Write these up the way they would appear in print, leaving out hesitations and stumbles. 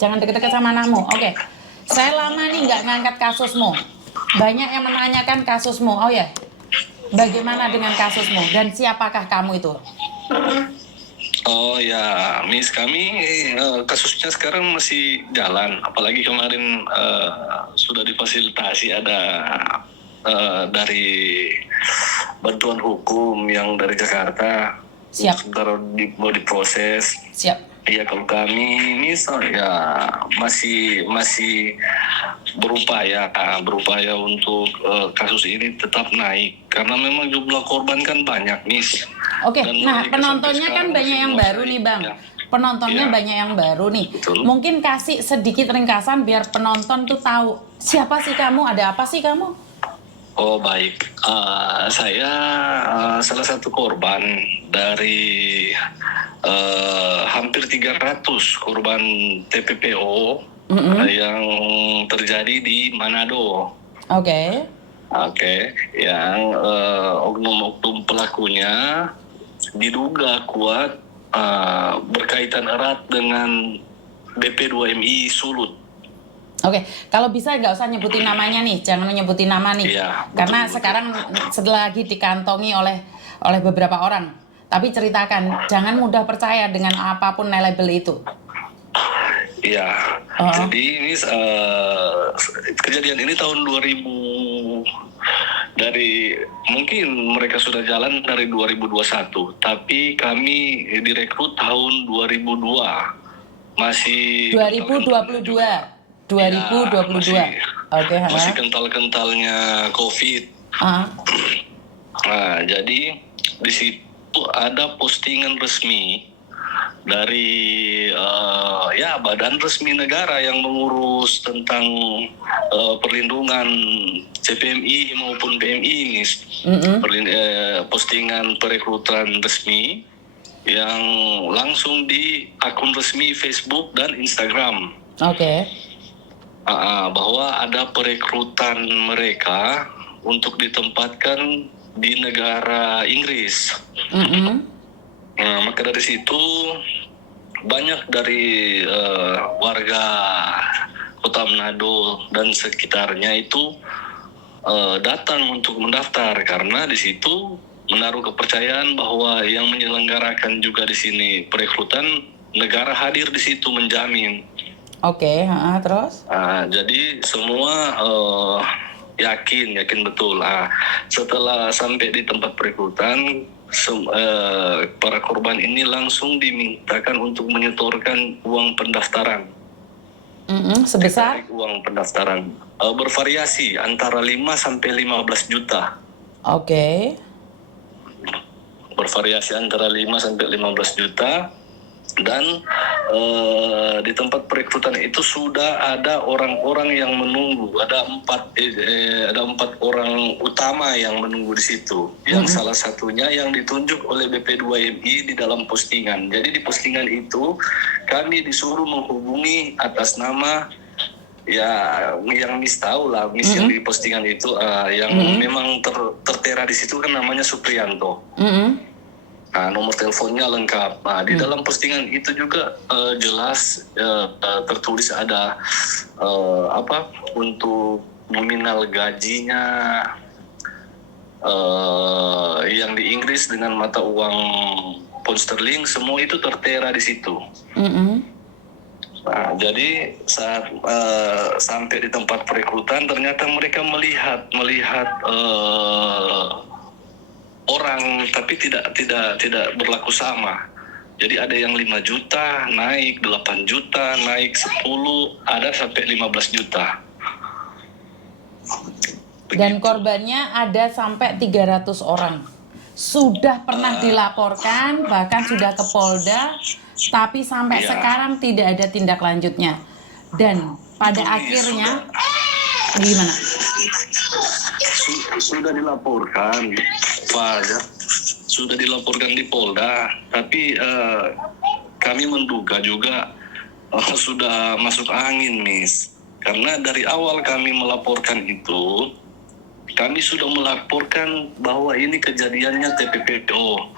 Jangan deket-deket sama anakmu. Oke. Saya lama nih nggak ngangkat kasusmu. Banyak yang menanyakan kasusmu. Oh ya. Bagaimana dengan kasusmu dan siapakah kamu itu? Oh ya, Miss, kami kasusnya sekarang masih jalan. Apalagi kemarin sudah difasilitasi ada dari bantuan hukum yang dari Jakarta. Siap. Sebentar mau diproses. Siap. Iya, kalau kami ini ya masih berupaya untuk kasus ini tetap naik karena memang jumlah korban kan banyak, Miss. Oke, Dan nah mereka penontonnya sampai kan sekarang banyak masih yang baru menguasai. nih Bang. Ya. Penontonnya Ya. banyak yang baru nih. Betul. Mungkin kasih sedikit ringkasan biar penonton tuh tahu siapa sih kamu, ada apa sih kamu? Oh baik, saya salah satu korban dari hampir 300 korban TPPO yang terjadi di Manado. Oke. Oke, yang oknum-oknum pelakunya diduga kuat berkaitan erat dengan BP2MI Sulut. Oke, kalau bisa nggak usah nyebutin namanya nih, jangan nyebutin nama nih, Iya, karena betul. sekarang setelah lagi dikantongi oleh beberapa orang. Tapi ceritakan, jangan mudah percaya dengan apapun label itu. Iya, jadi ini kejadian ini tahun 2000, dari mungkin mereka sudah jalan dari 2021, tapi kami direkrut tahun 2002, masih 2022. 2022. Ya, Oke, masih kental-kentalnya COVID. Nah, jadi di situ ada postingan resmi dari ya badan resmi negara yang mengurus tentang perlindungan CPMI maupun PMI ini, postingan perekrutan resmi yang langsung di akun resmi Facebook dan Instagram. Oke. Bahwa ada perekrutan mereka untuk ditempatkan di negara Inggris. Nah, maka dari situ banyak dari warga Kota Manado dan sekitarnya itu datang untuk mendaftar karena di situ menaruh kepercayaan bahwa yang menyelenggarakan juga di sini perekrutan negara hadir di situ menjamin. Oke, terus? Jadi semua yakin betul. Setelah sampai di tempat perekrutan, para korban ini langsung dimintakan untuk menyetorkan uang pendaftaran. Sebesar? Uang pendaftaran bervariasi antara 5 sampai 15 juta. Oke. Bervariasi antara 5 sampai 15 juta. Dan di tempat perekrutan itu sudah ada orang-orang yang menunggu. Ada empat orang utama yang menunggu di situ. Yang salah satunya yang ditunjuk oleh BP2MI di dalam postingan. Jadi di postingan itu kami disuruh menghubungi atas nama ya yang Miss tahu lah, Miss yang di postingan itu yang memang tertera di situ kan namanya Supriyanto. Nomor teleponnya lengkap. Di dalam postingan itu juga jelas tertulis ada untuk nominal gajinya yang di Inggris dengan mata uang pound sterling, semua itu tertera di situ. Jadi saat sampai di tempat perekrutan ternyata mereka melihat orang, tapi tidak berlaku sama. Jadi ada yang 5 juta, naik 8 juta, naik 10, ada sampai 15 juta. Dan korbannya ada sampai 300 orang. Sudah pernah dilaporkan, bahkan sudah ke Polda, tapi sampai sekarang tidak ada tindak lanjutnya. Dan pada akhirnya gimana? Sudah dilaporkan, Pak, ya. Sudah dilaporkan di Polda, tapi kami menduga juga sudah masuk angin, Miss. Karena dari awal kami melaporkan itu, kami sudah melaporkan bahwa ini kejadiannya TPPO,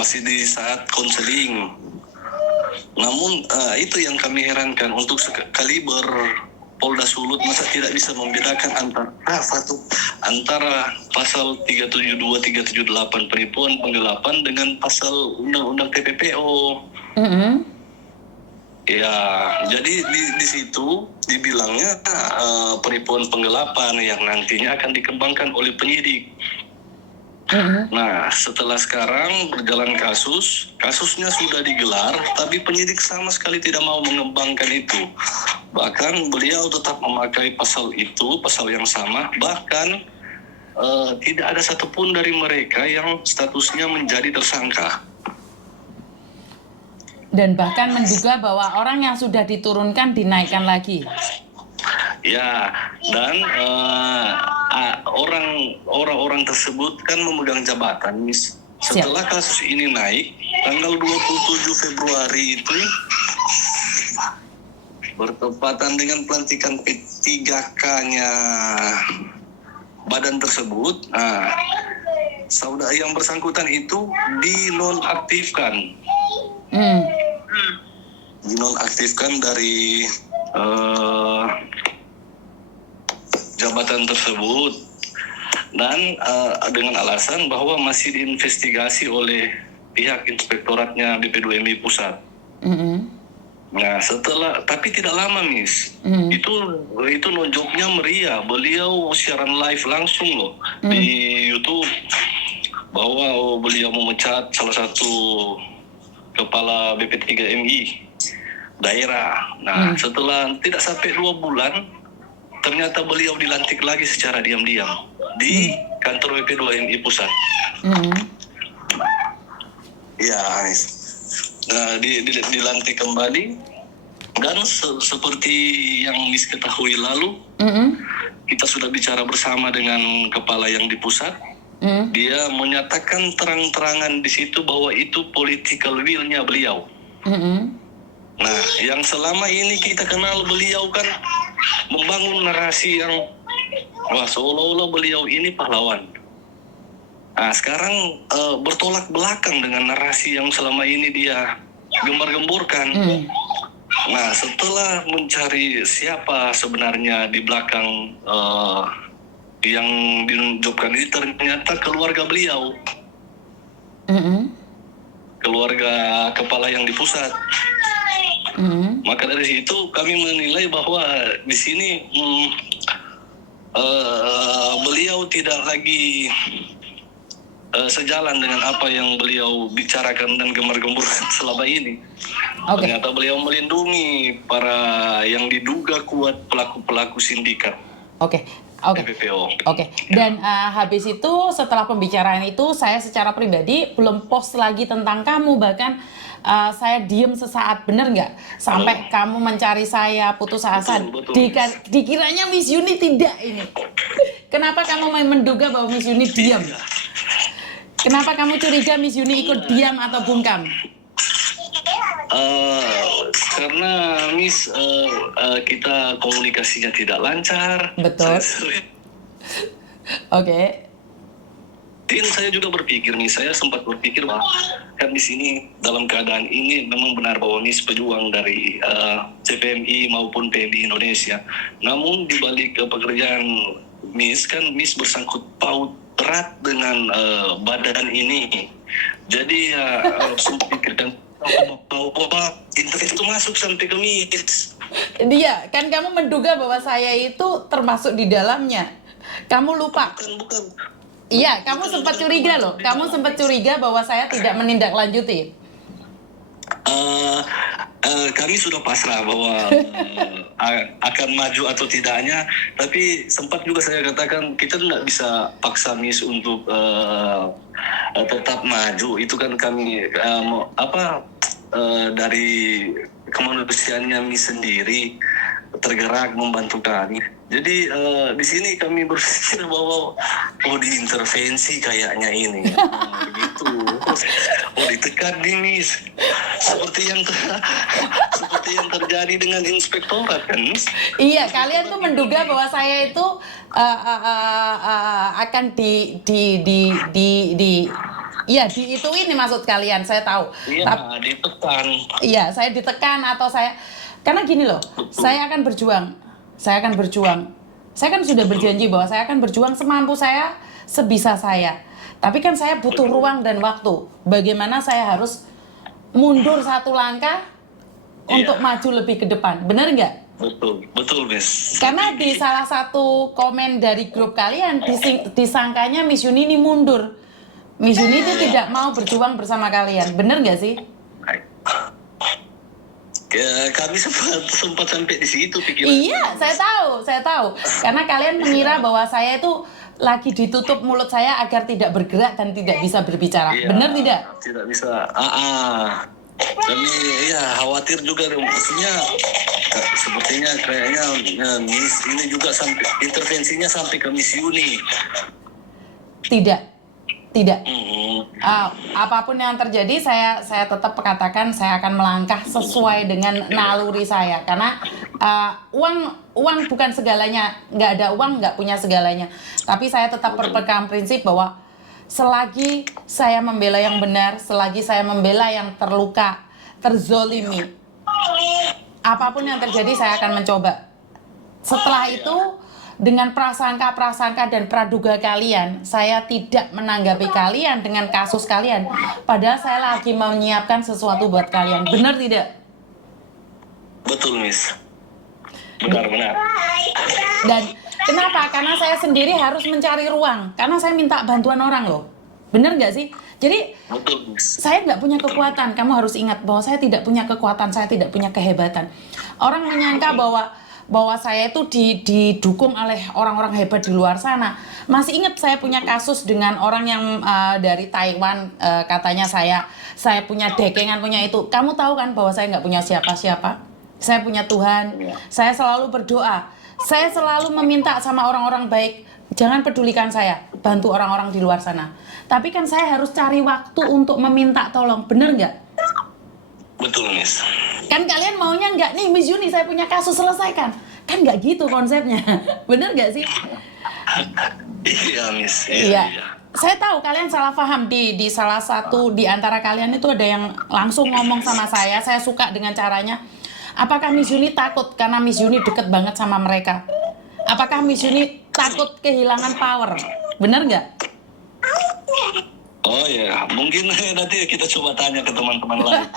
masih di saat konseling. Namun itu yang kami herankan, untuk kaliber Polda Sulut masa tidak bisa membedakan antara pasal 372 378 penipuan penggelapan dengan pasal undang-undang TPPO. Ya, jadi di situ dibilangnya penipuan penggelapan yang nantinya akan dikembangkan oleh penyidik. Nah, setelah sekarang berjalan kasusnya sudah digelar, tapi penyidik sama sekali tidak mau mengembangkan itu. Bahkan beliau tetap memakai pasal itu, pasal yang sama, bahkan tidak ada satupun dari mereka yang statusnya menjadi tersangka. Dan bahkan menduga bahwa orang yang sudah diturunkan dinaikkan lagi. Ya, dan orang-orang tersebut kan memegang jabatan, Miss. Setelah kasus ini naik, tanggal 27 Februari itu bertepatan dengan pelantikan P3K-nya badan tersebut. Saudara yang bersangkutan itu dinonaktifkan. Dinonaktifkan dari jabatan tersebut, dan dengan alasan bahwa masih diinvestigasi oleh pihak inspektoratnya BP2MI Pusat. Nah, tapi tidak lama, Miss, itu nonjoknya meriah. Beliau siaran live langsung loh di YouTube bahwa beliau memecat salah satu kepala BP3MI daerah. Nah, setelah tidak sampai 2 bulan, ternyata beliau dilantik lagi secara diam-diam di kantor BP2MI Pusat. Ya, dilantik kembali, dan seperti yang Miss ketahui lalu, kita sudah bicara bersama dengan kepala yang di pusat. Dia menyatakan terang-terangan di situ bahwa itu political will-nya beliau. Nah, yang selama ini kita kenal beliau kan membangun narasi yang seolah-olah beliau ini pahlawan. Nah, sekarang bertolak belakang dengan narasi yang selama ini dia gembar-gemborkan. Nah, setelah mencari siapa sebenarnya di belakang yang dinunjukkan ini, ternyata keluarga beliau, keluarga kepala yang di pusat. Maka dari situ kami menilai bahwa di sini beliau tidak lagi sejalan dengan apa yang beliau bicarakan dan gemar-gemburkan selama ini. Ternyata beliau melindungi para yang diduga kuat pelaku-pelaku sindikat. TPPO. Dan habis itu, setelah pembicaraan itu, saya secara pribadi belum post lagi tentang kamu. Bahkan saya diem sesaat, bener nggak? Sampai kamu mencari saya, putus asa. Dikiranya Miss Yuni tidak ini. Kenapa kamu menduga bahwa Miss Yuni diam? Kenapa kamu curiga Miss Yuni ikut diam atau bungkam? Karena Miss kita komunikasinya tidak lancar. Betul. Dan saya juga berpikir nih, saya sempat berpikir bahwa kan di sini dalam keadaan ini memang benar bahwa Miss pejuang dari CPMI maupun PMI Indonesia. Namun di balik pekerjaan Miss kan Miss bersangkut paut erat dengan badan ini. Jadi sempat pikirkan bahwa internet itu masuk sampai ke Miss. Dia kan kamu menduga bahwa saya itu termasuk di dalamnya. Kamu lupa. Bukan. Iya, kamu sempat curiga loh. Kamu sempat curiga bahwa saya tidak menindaklanjuti. Kami sudah pasrah bahwa akan maju atau tidaknya, tapi sempat juga saya katakan kita nggak bisa paksa Miss untuk tetap maju. Itu kan kami dari kemanusiaannya Miss sendiri tergerak membantu kami. Jadi di sini kami berpikir bahwa diintervensi kayaknya ini, begitu. Ditekan nih Miss, seperti yang terjadi dengan inspektorat kan. Iya, kalian tuh menduga bahwa saya itu akan Iya, diituin nih maksud kalian, saya tahu. Iya, Tap- ditekan. Iya, saya ditekan atau saya karena gini loh, saya akan berjuang. Saya akan berjuang. Saya kan sudah berjanji bahwa saya akan berjuang semampu saya, sebisa saya. Tapi kan saya butuh ruang dan waktu. Bagaimana saya harus mundur satu langkah untuk Iya. maju lebih ke depan. Benar nggak? Betul, Miss. Karena di salah satu komen dari grup kalian disangkanya Miss Yuni ini mundur. Miss Yuni itu tidak mau berjuang bersama kalian. Benar nggak sih? Kami sempat sampai di situ pikiran. Iya, saya tahu. Karena kalian mengira bahwa saya itu lagi ditutup mulut saya agar tidak bergerak dan tidak bisa berbicara. Iya, Benar tidak? Tidak bisa. Kami ya khawatir juga, maksudnya sepertinya kayaknya Miss ini juga sampai intervensinya sampai ke Miss Yuni. Tidak. Mm-mm. Apapun yang terjadi, saya tetap katakan saya akan melangkah sesuai dengan naluri saya. Karena uang bukan segalanya. Nggak ada uang, nggak punya segalanya. Tapi saya tetap berpegang prinsip bahwa selagi saya membela yang benar, selagi saya membela yang terluka, terzolimi, apapun yang terjadi saya akan mencoba. Setelah itu, dengan prasangka-prasangka dan praduga kalian, saya tidak menanggapi kalian dengan kasus kalian. Padahal saya lagi menyiapkan sesuatu buat kalian. Benar tidak? Betul, Miss. Benar-benar. Dan kenapa? Karena saya sendiri harus mencari ruang. Karena saya minta bantuan orang loh. Benar nggak sih? Jadi Betul, Miss. saya nggak punya kekuatan. Kamu harus ingat bahwa saya tidak punya kekuatan. Saya tidak punya kehebatan. Orang menyangka bahwa saya itu didukung oleh orang-orang hebat di luar sana. Masih ingat saya punya kasus dengan orang yang dari Taiwan, katanya saya punya dekengan, punya itu. Kamu tahu kan bahwa saya nggak punya siapa-siapa. Saya punya Tuhan. Saya selalu berdoa. Saya selalu meminta sama orang-orang baik, jangan pedulikan saya, bantu orang-orang di luar sana. Tapi kan saya harus cari waktu untuk meminta tolong, bener nggak? Betul, Miss. Kan kalian maunya nggak nih, Miss Yuni saya punya kasus, selesaikan. Kan nggak gitu konsepnya, bener nggak sih? Iya, Miss. Iya. Saya tahu kalian salah paham di salah satu di antara kalian itu ada yang langsung ngomong sama saya suka dengan caranya. Apakah Miss Yuni takut karena Miss Yuni deket banget sama mereka? Apakah Miss Yuni takut kehilangan power? Bener nggak? Oh ya, mungkin nanti kita coba tanya ke teman-teman lain.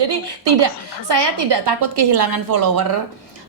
Jadi saya tidak takut kehilangan follower.